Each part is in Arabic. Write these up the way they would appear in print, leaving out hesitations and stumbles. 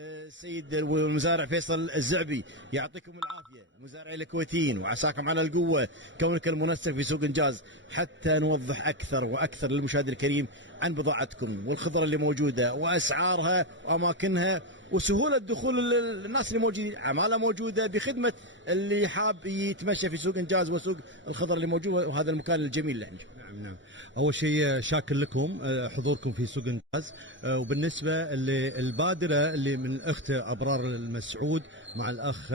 السيد المزارع فيصل الزعبي، يعطيكم العافيه المزارعين الكويتيين وعساكم على القوه كونك المنسق في سوق انجاز، حتى نوضح اكثر واكثر للمشاهد الكريم عن بضاعتكم والخضره اللي موجوده واسعارها واماكنها وسهوله دخول الناس اللي موجودين، عماله موجوده بخدمه اللي حاب يتمشى في سوق انجاز وسوق الخضر اللي موجود وهذا المكان الجميل اللي احنا نشوفه. نعم. أول شيء شاكر لكم حضوركم في سوق انجاز، وبالنسبة للبادرة اللي من الأخت أبرار المسعود مع الأخ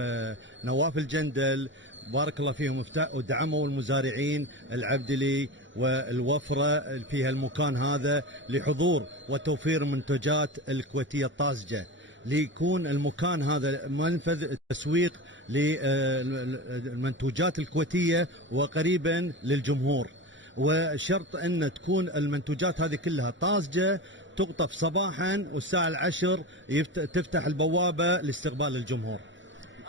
نواف الجندل، بارك الله فيهم ودعموا المزارعين العبدلي والوفرة في هالمكان هذا لحضور وتوفير منتجات الكويتية الطازجة، ليكون المكان هذا منفذ تسويق للمنتوجات الكويتية وقريبا للجمهور، وشرط أن تكون المنتوجات هذه كلها طازجة، تقطف صباحا والساعة 10 تفتح البوابة لاستقبال الجمهور.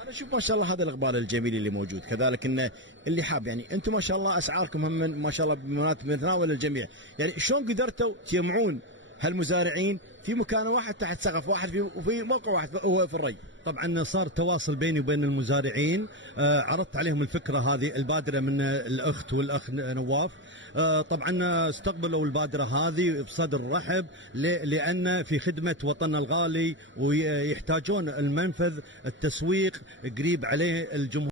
انا اشوف ما شاء الله هذا الاقبال الجميل اللي موجود، كذلك ان اللي حاب يعني انتم ما شاء الله اسعاركم هم ما شاء الله بمتناول الجميع، يعني شلون قدرتوا تجمعون هالمزارعين في مكان واحد تحت سقف واحد وفي موقع واحد وهو في الري؟ طبعا صار تواصل بيني وبين المزارعين، عرضت عليهم الفكرة هذه البادرة من الأخت والأخ نواف، طبعا استقبلوا البادرة هذه بصدر رحب، لأن في خدمة وطننا الغالي ويحتاجون المنفذ التسويق قريب عليه الجمهور.